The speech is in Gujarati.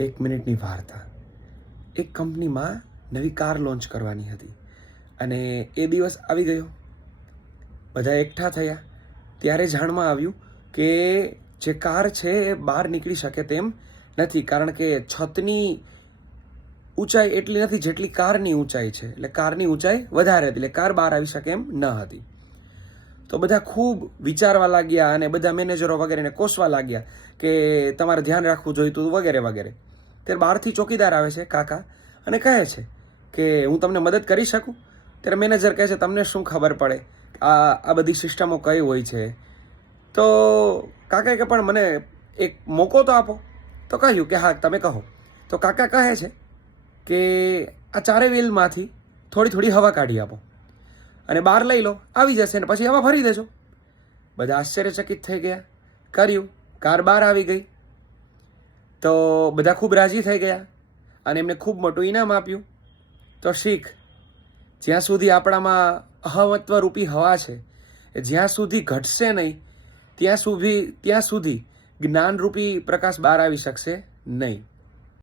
એક મિનિટની વાર્તા. એક કંપનીમાં નવી કાર લોન્ચ કરવાની હતી અને એ દિવસ આવી ગયો. બધા એકઠા થયા ત્યારે જાણમાં આવ્યું કે જે કાર છે એ બહાર નીકળી શકે તેમ નથી, કારણ કે છતની ઊંચાઈ એટલી નથી જેટલી કારની ઊંચાઈ છે. એટલે કારની ઊંચાઈ વધારે હતી, એટલે કાર બહાર આવી શકે એમ ન હતી. તો બધા ખૂબ વિચારવા લાગ્યા અને બધા મેનેજરો વગેરેને કોસવા લાગ્યા કે તમારે ધ્યાન રાખવું જોઈતું વગેરે વગેરે. ત્યારે બહારથી ચોકીદાર આવે છે કાકા અને કહે છે કે હું તમને મદદ કરી શકું. ત્યારે મેનેજર કહે છે તમને શું ખબર પડે આ બધી સિસ્ટમો કઈ હોય છે. તો કાકાએ કે પણ મને એક મોકો તો આપો. તો કહ્યું કે હા તમે કહો. તો કાકા કહે છે કે આ ચારે વ્હીલમાંથી થોડી થોડી હવા કાઢી આપો અને બહાર લઈ લો, આવી જશે ને પછી હવા ભરી દેજો. બધા આશ્ચર્યચકિત થઈ ગયા. કર્યું, કાર બહાર આવી ગઈ. તો બધા ખૂબ રાજી થઈ ગયા અને એમને ખૂબ મોટું ઇનામ આપ્યું. તો શીખ, જ્યાં સુધી આપણામાં અહમત્વરૂપી હવા છે એ જ્યાં સુધી ઘટશે નહીં ત્યાં સુધી જ્ઞાનરૂપી પ્રકાશ બહાર આવી શકશે નહીં.